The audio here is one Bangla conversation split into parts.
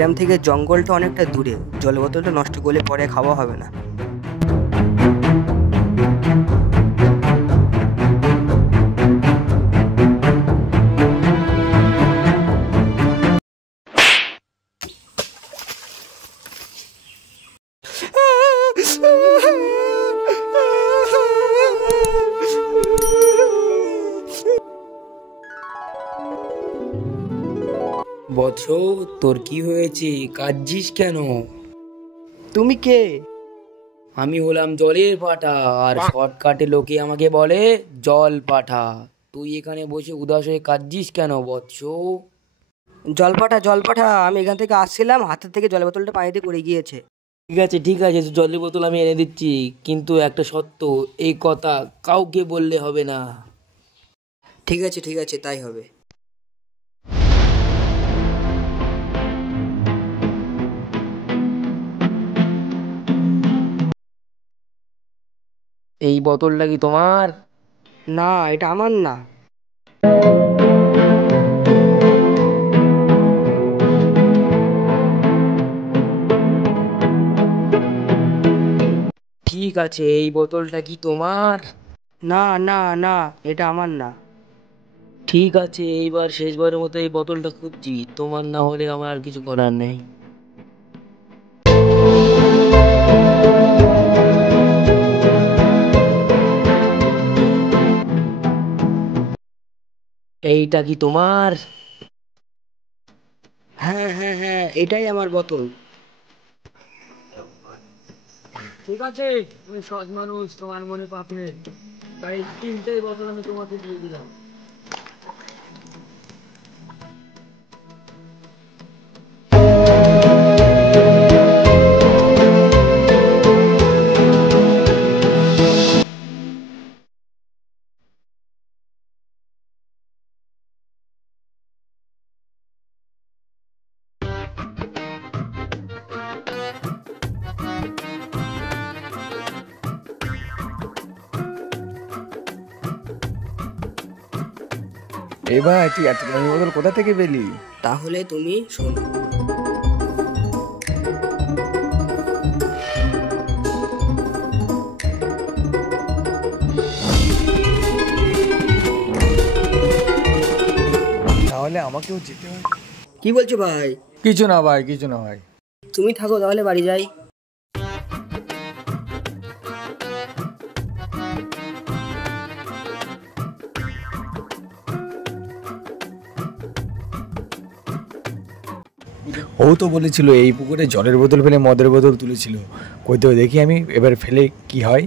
গ্রাম থেকে জঙ্গলটা অনেকটা দূরে, জল বোতলটা নষ্ট করলে পরে খাওয়া হবে না। বৎস, তোর কি হয়েছে? কাঁদছিস কেন? তুমি কে? আমি হলাম জলের পাঠা, আর শর্টকাটে লোকে আমাকে বলে জল পাঠা। তুই এখানে বসে উদাস হয়ে কাঁদছিস কেন বৎস? জলপাঠা জলপাঠা, আমি এখান থেকে আসছিলাম, হাতের থেকে জল বোতলটা পানিতে পড়ে গিয়েছে। ঠিক আছে, জলের বোতল আমি এনে দিচ্ছি, কিন্তু একটা শর্ত, এই কথা কাউকে বললে হবে না। ঠিক আছে ঠিক আছে, তাই হবে। এই বোতলটা কি তোমার? না, এটা আমার না। ঠিক আছে, এই বোতলটা কি তোমার? না না না, এটা আমার না। ঠিক আছে, এইবার শেষবারের মতো এই বোতলটা খুঁজছি, তোমার না হলে আমার আর কিছু করার নেই। এইটা কি তোমার? হ্যাঁ হ্যাঁ হ্যাঁ, এটাই আমার বোতল। ঠিক আছে, তুমি সৎ মানুষ, তোমার মনে পাপ নেই, তাই 3টে বোতল আমি তোমাকে দিয়ে দিলাম। এই ভাই, তুই এত দামি বোতল কোথা থেকে পেলি? তাহলে তুমি শোনো। তাহলে আমাকেও যেতে হয়। কি বলছো ভাই? কিছু না ভাই, কিছু না ভাই। তুমি থাকো, তাহলে বাড়ি যাই। ও তো বলেছিল এই পুকুরে জলের বোতল ফেলে মদের বোতল তুলেছিল। কইতে দেখি আমি এবার ফেলে কি হয়।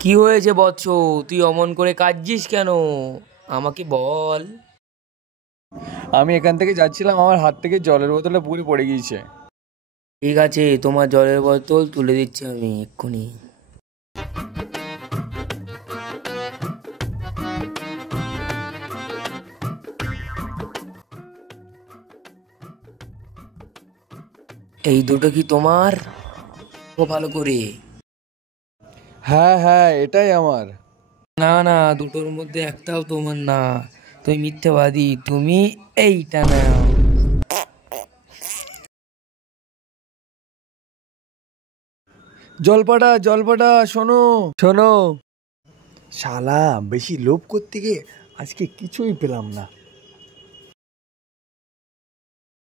কি হয়েছে বৎস, তুই অমন করে কাঁদছিস কেন? আমাকে বল। আমি এখান থেকে যাচ্ছিলাম, আমার হাত থেকে জলের বোতলটা পুরো পড়ে গিয়েছে। ঠিক আছে, তোমার জলের বোতল তুলে দিচ্ছি আমি এক্ষুনি। এই দুটো কি তোমার? ও ভালো করে। হ্যাঁ হ্যাঁ, এটাই আমার। না না, দুটোর মধ্যে একটাও তোমার না, তুমি মিথ্যাবাদী, তুমি এইটা নাও। জলপাটা জলপাটা, শোনো শোনো। শালা বেশি লোভ করতে গিয়ে আজকে কিছুই পেলাম না।